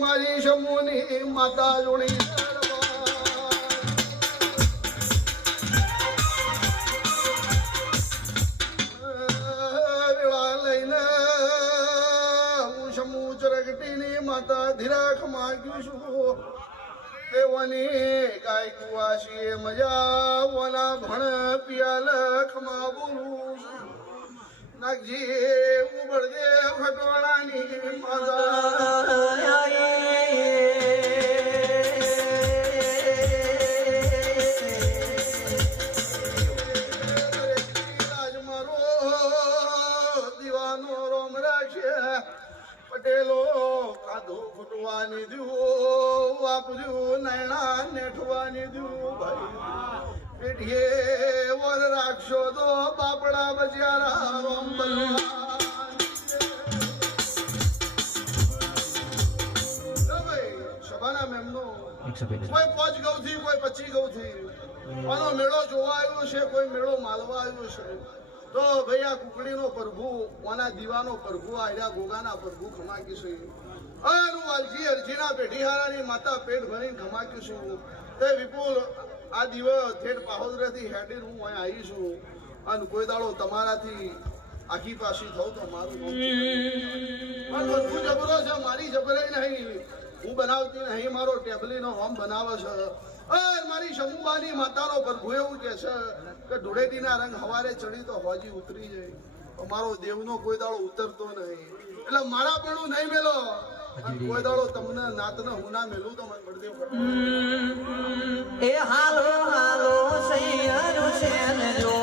મારી શમુની માતા જોડી લઈને હું શમુ ચરગટીની માતા ધીરાખ માગ્યું છું દેવાની કાય કુવાસી મજા વના ભણ પિયાલ ખમા બોલું નાગજી ઉબળદે ખટવાણાની માતા પટેલો કાધું ફૂટવાની દઉં વાપર્યું નૈણા નેઠવાની દઉં ભાઈ પેઢીએ વર રાખશો તો બાપડા બજારા રોમ સભાના મેમનો કોઈ 5 ગૌથી કોઈ 25 ગૌથી આનો મેળો જોવા આવ્યો છે કોઈ મેળો માલવા આવ્યો છે તો ભાઈ આ કુકડીનો પ્રભુ ઓના દીવાનો પ્રભુ આયા ગોગાના પ્રભુ ખમાકીશું અનુ વાલજી અરજીના પેઢીહારાની માતા પેટ ભરીને ખમાકીશું તે વિપુલ આ દીવ થેટ પાહોદરાથી હેડીને હું અહીં આવી છું અને કોઈ દાડો તમારાથી આખી પાછી થઉં તો મારું પણ બધું જબરો છે મારી જબરાઈ નહીં હું બનાવતી નહીં મારો ટેબલીનો હોમ બનાવે છે મારી શંભુબાની માતાનો પ્રભુ એવું કે છે કે ધૂળેટીના રંગ હવારે ચડી તો હોજી ઉતરી જાય મારો દેવનો કોઈ દાડો ઉતરતો નહીં એટલે મારા પણ નહીં મેલો કોઈ દાડો તમને નાતને હું ના મેલું તો મને બળદેવ એ હાલો હાલો સૈયર છે જો